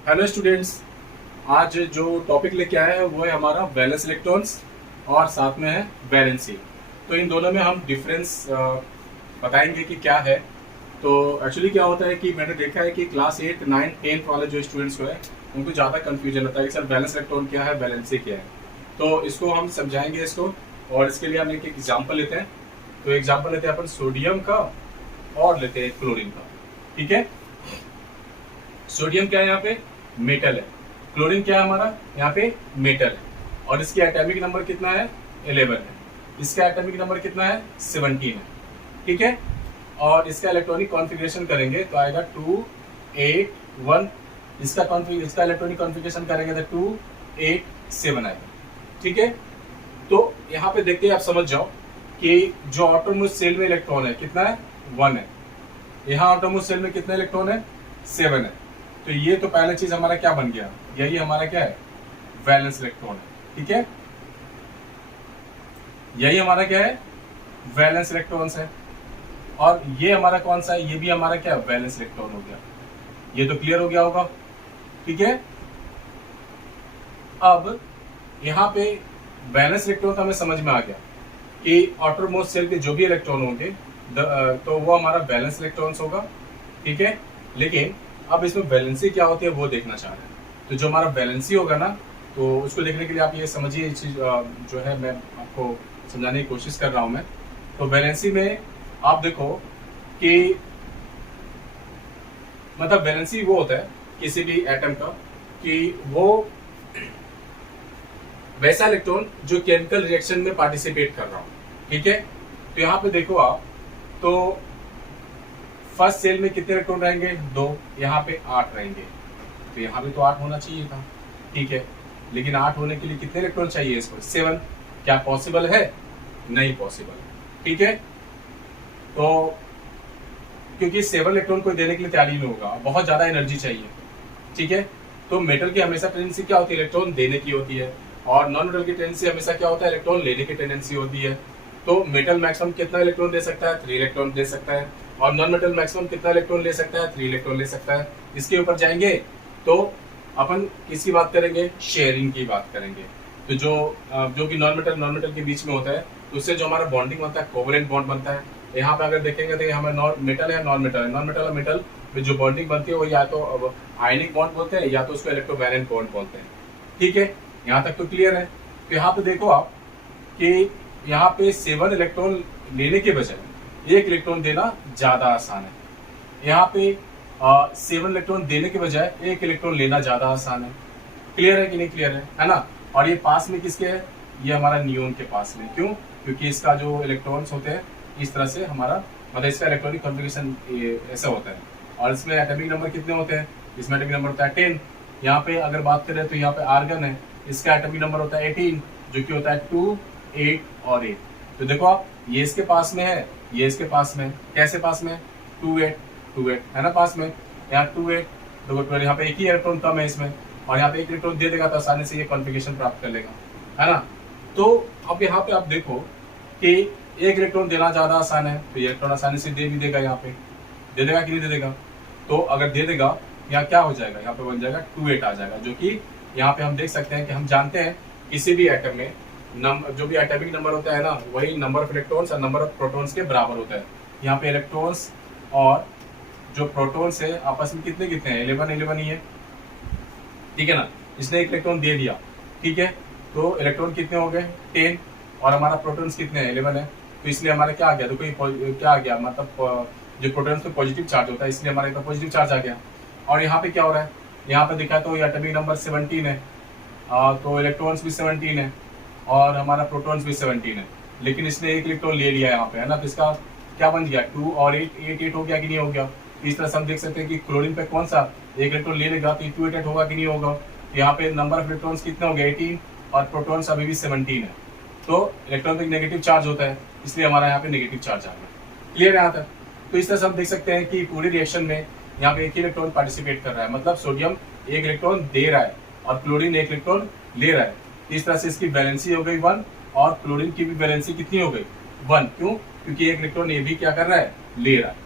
Hello students. आज जो topic लेके आए हैं वो है हमारा वैलेंस इलेक्ट्रॉन्स और साथ में है वैलेंसी। तो इन दोनों में हम डिफरेंस बताएंगे कि क्या है। तो एक्चुअली क्या होता है कि मैंने देखा है कि क्लास 8, 9, 10 वाले जो स्टूडेंट्स हुए उनको ज़्यादा कन्फ्यूजन होता है कि सर वैलेंस इलेक्ट्रॉन क्या है, वैलेंसी क्या है। तो इसको हम समझाएंगे इसको, और इसके लिए हम एक एग्जाम्पल लेते हैं। तो एग्जाम्पल लेते हैं अपन सोडियम का और लेते हैं क्लोरीन का। ठीक है। सोडियम क्या है यहाँ पे? मेटल है। क्लोरीन क्या है हमारा? यहाँ पे मेटल है। और इसकी एटॉमिक नंबर कितना है? 11 है। इसका एटॉमिक नंबर कितना है? 17 है। ठीक है। और इसका इलेक्ट्रॉनिक कॉन्फ़िगरेशन करेंगे तो आएगा 2 8 1। इसका इलेक्ट्रॉनिक कॉन्फ़िगरेशन करेंगे तो 2 8 7 आएगा। ठीक है। तो यहाँ पे देखते हैं, आप समझ जाओ कि जो ऑटोमोस्ट सेल में इलेक्ट्रॉन है कितना है? 1 है। यहाँ ऑटोमोस्ट सेल में कितने इलेक्ट्रॉन है? 7 है। तो ये तो पहला चीज हमारा क्या बन गया? यही हमारा क्या है? वैलेंस इलेक्ट्रॉन है। ठीक है। यही हमारा क्या है? वैलेंस इलेक्ट्रॉन्स है। और ये हमारा कौन सा है? ये भी हमारा क्या है? वैलेंस इलेक्ट्रॉन हो गया। ये तो क्लियर हो गया होगा। ठीक है। अब यहाँ पे वैलेंस इलेक्ट्रॉन का हमें समझ में आ गया कि आउटरमोस्ट सेल के जो भी इलेक्ट्रॉन होंगे तो वो हमारा वैलेंस इलेक्ट्रॉन्स होगा। ठीक है। लेकिन अब इसमें वैलेंसी क्या होती है वो देखना चाह रहे हैं। तो जो हमारा वैलेंसी होगा ना, तो उसको देखने के लिए आप ये समझिए, ये चीज जो है मैं आपको समझाने की कोशिश कर रहा हूं मैं। तो वैलेंसी में आप देखो कि मतलब वैलेंसी वो होता है किसी भी एटम का कि वो वैसा इलेक्ट्रॉन जो केमिकल रिएक्शन में पार्टिसिपेट कर रहा हो। ठीक है। तो यहाँ पे देखो आप, तो फर्स्ट सेल में कितने इलेक्ट्रॉन रहेंगे? 2। यहाँ पे 8 रहेंगे। तो यहाँ पे तो 8 होना चाहिए था। ठीक है। लेकिन 8 होने के लिए कितने इलेक्ट्रॉन चाहिए इसको? 7। क्या पॉसिबल है? नहीं पॉसिबल। ठीक है। तो क्योंकि 7 इलेक्ट्रॉन को देने के लिए तैयार ही नहीं होगा, बहुत ज्यादा एनर्जी चाहिए। ठीक है। तो मेटल की हमेशा टेंडेंसी क्या होती है? इलेक्ट्रॉन देने की होती है। और नॉन मेटल की टेंडेंसी हमेशा क्या होता है? इलेक्ट्रॉन लेने की टेंडेंसी होती है। तो मेटल मैक्सिमम कितना इलेक्ट्रॉन दे सकता है? 3 इलेक्ट्रॉन दे सकता है। और नॉन मेटल मैक्सिमम कितना इलेक्ट्रॉन ले सकता है? 3 इलेक्ट्रॉन ले सकता है। इसके ऊपर जाएंगे तो अपन किसकी बात करेंगे? शेयरिंग की बात करेंगे। तो जो भी नॉन मेटल के बीच में होता है, तो उससे जो हमारा बॉन्डिंग बनता है, कोवलेंट बॉन्ड बनता है। यहाँ पे अगर देखेंगे तो हमें मेटल है, नॉन मेटल है। नॉन मेटल और मेटल में जो बॉन्डिंग बनती है वो या तो आयनिक बॉन्ड बोलते हैं या तो उसको इलेक्ट्रोवैलेंट बॉन्ड बोलते हैं। ठीक है। यहाँ तक तो क्लियर है। तो यहाँ पे देखो आप कि यहाँ पे 7 इलेक्ट्रॉन लेने के बजाय 1 इलेक्ट्रॉन देना ज्यादा आसान है। यहाँ पे 7 इलेक्ट्रॉन देने के बजाय 1 इलेक्ट्रॉन लेना ज्यादा आसान है। क्लियर है कि नहीं? क्लियर है ना? और ये पास में किसके है? ये हमारा नियोन के पास में। क्यों? क्योंकि इसका जो इलेक्ट्रॉन्स होते हैं इस तरह से हमारा, मतलब इसका इलेक्ट्रॉनिक कॉन्फ़िगरेशन ऐसा होता है। और इसमें एटॉमिक नंबर कितने होते हैं? इसमें एटॉमिक नंबर होता है 10। यहाँ पे अगर बात करें तो यहाँ पे आर्गन है, इसका एटॉमिक नंबर होता है 18, जो कि होता है 2 8 और 8। तो देखो आप, ये इसके पास में है, ये इसके पास में। कैसे पास में? 2 8 2 8 है ना पास में। यहाँ 2 8 देखो 12, यहाँ पे एक ही इलेक्ट्रॉन कम है इसमें, और यहाँ पे 1 इलेक्ट्रॉन दे देगा तो आसानी से ये कॉन्फ़िगरेशन प्राप्त कर लेगा, है ना? तो अब यहाँ पे आप देखो कि 1 इलेक्ट्रॉन देना ज्यादा आसान है, तो ये इलेक्ट्रॉन आसानी से दे भी देगा। यहाँ पे दे देगा कि नहीं दे देगा? तो अगर दे देगा, यहाँ क्या हो जाएगा? यहाँ पे बन जाएगा 2 8 आ जाएगा, जो कि यहाँ पे हम देख सकते हैं कि हम जानते हैं किसी भी एटम में जो भी एटॉमिक नंबर होता है ना, वही नंबर ऑफ इलेक्ट्रॉन्स और नंबर ऑफ प्रोटॉन्स के बराबर होता है। यहाँ पे इलेक्ट्रॉन्स और जो प्रोटॉन्स है आपस में कितने कितने हैं? 11 11 ही है। ठीक है ना? इसने 1 इलेक्ट्रॉन दे दिया। ठीक है। तो इलेक्ट्रॉन कितने हो गए? 10। और हमारा प्रोटॉन्स कितने हैं? 11 है। तो इसलिए हमारा क्या आ गया? देखो ये क्या आ गया, मतलब जो प्रोटॉन्स में पॉजिटिव चार्ज होता है, इसलिए हमारा एक पॉजिटिव चार्ज आ गया। और यहाँ पे क्या हो रहा है? यहाँ पे दिखा तो एटॉमिक नंबर 17 है, तो इलेक्ट्रॉन्स भी 17 है और हमारा प्रोटॉन्स भी 17 है। लेकिन इसने 1 इलेक्ट्रॉन ले लिया यहाँ पे, है ना? तो इसका क्या बन गया? 2 और 8 8 8 हो गया कि नहीं हो गया? इस तरह से हम देख सकते हैं कि क्लोरीन पे कौन सा 1 इलेक्ट्रॉन ले लेगा तो 2 8 8 होगा कि नहीं होगा? यहाँ पे नंबर ऑफ इलेक्ट्रॉन्स कितने हो गए? 18, और प्रोटॉन्स अभी भी 17 है। तो इलेक्ट्रॉन पे नेगेटिव चार्ज होता है, इसलिए हमारा यहाँ पे नेगेटिव चार्ज आ गया। क्लियर है यहाँ तक? तो इस तरह से हम देख सकते हैं कि पूरी रिएक्शन में यहाँ पे 1 ही इलेक्ट्रॉन पार्टिसिपेट कर रहा है, मतलब सोडियम 1 इलेक्ट्रॉन दे रहा है और क्लोरीन 1 इलेक्ट्रॉन ले रहा है। इस तरह से इसकी वैलेंसी हो गई 1, और क्लोरीन की भी वैलेंसी कितनी हो गई? 1। क्यों? क्योंकि 1 इलेक्ट्रॉन ये भी क्या कर रहा है? ले रहा है।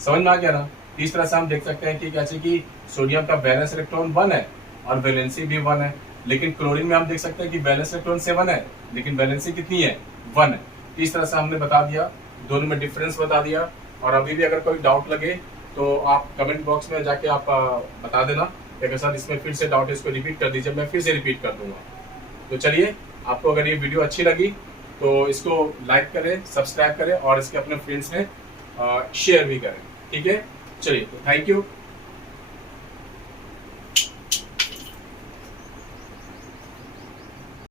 समझ में आ गया ना? इस तरह से हम देख सकते हैं कि कैसे कि सोडियम का वैलेंस इलेक्ट्रॉन 1 है और वैलेंसी भी 1 है, लेकिन क्लोरीन में हम देख सकते हैं कि वैलेंस इलेक्ट्रॉन 7 है लेकिन वैलेंसी कितनी है, 1 है। इस तरह से हमने बता दिया, दोनों में डिफरेंस बता दिया। और अभी भी अगर कोई डाउट लगे तो आप कमेंट बॉक्स में जाके आप बता देना कि सर इसमें फिर से डाउट है, इसको रिपीट कर दीजिए, मैं फिर से रिपीट कर दूंगा। तो चलिए, आपको अगर ये वीडियो अच्छी लगी तो इसको लाइक करें, सब्सक्राइब करें और इसके अपने फ्रेंड्स में शेयर भी करें। ठीक है, चलिए, थैंक यू।